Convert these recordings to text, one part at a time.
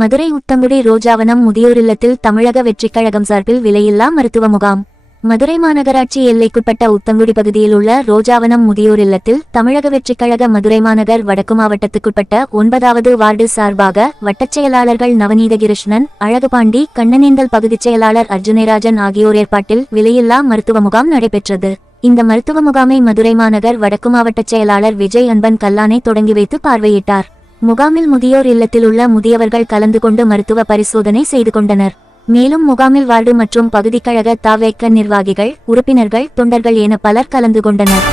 மதுரை உத்தங்குடி ரோஜாவனம் முதியோர் இல்லத்தில் தமிழக வெற்றிக் கழகம் சார்பில் விலையில்லா மருத்துவ முகாம். மதுரை மாநகராட்சி எல்லைக்குட்பட்ட உத்தங்குடி பகுதியில் உள்ள ரோஜாவனம் முதியோர் இல்லத்தில் தமிழக வெற்றிக் கழக மதுரை மாநகர் வடக்கு மாவட்டத்துக்குட்பட்ட 9வது வார்டு சார்பாக வட்டச் செயலாளர்கள் நவநீதகிருஷ்ணன், அழகுபாண்டி, கண்ணனேந்தல் பகுதிச் செயலாளர் அர்ஜுனராஜன் ஆகியோர் ஏற்பாட்டில் விலையில்லா மருத்துவ முகாம் நடைபெற்றது. இந்த மருத்துவ முகாமை மதுரை மாநகர் வடக்கு மாவட்ட செயலாளர் விஜய் அன்பன் கல்லானை தொடங்கி வைத்து பார்வையிட்டார். முகாமில் முதியோர் இல்லத்தில் உள்ள முதியவர்கள் கலந்து கொண்டு மருத்துவ பரிசோதனை செய்து கொண்டனர். மேலும் முகாமில் வார்டு மற்றும் பகுதி கழக தவேக நிர்வாகிகள், உறுப்பினர்கள், தொண்டர்கள் என பலர் கலந்து கொண்டனர்.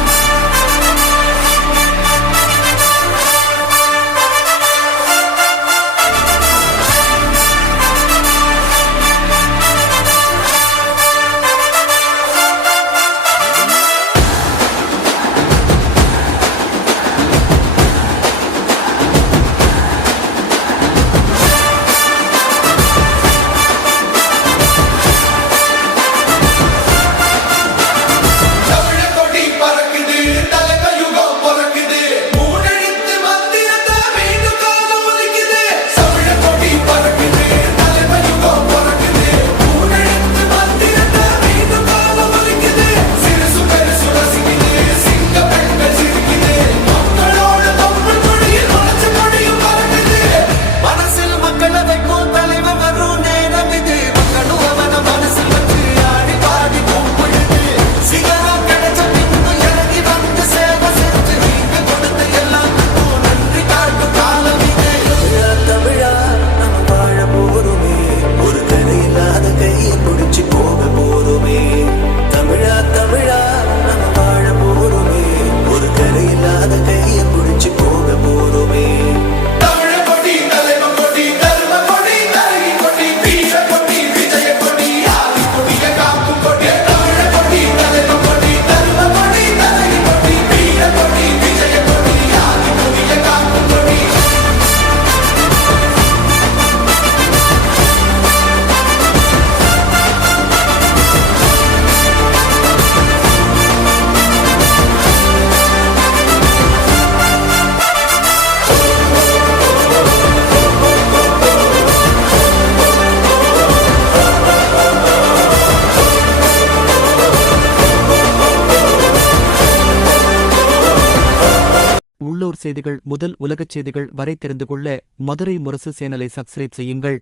உள்ளூர் செய்திகள் முதல் உலகச் செய்திகள் வரை தெரிந்து கொள்ள மதுரை முரசு சேனலை சப்ஸ்கிரைப் செய்யுங்கள்.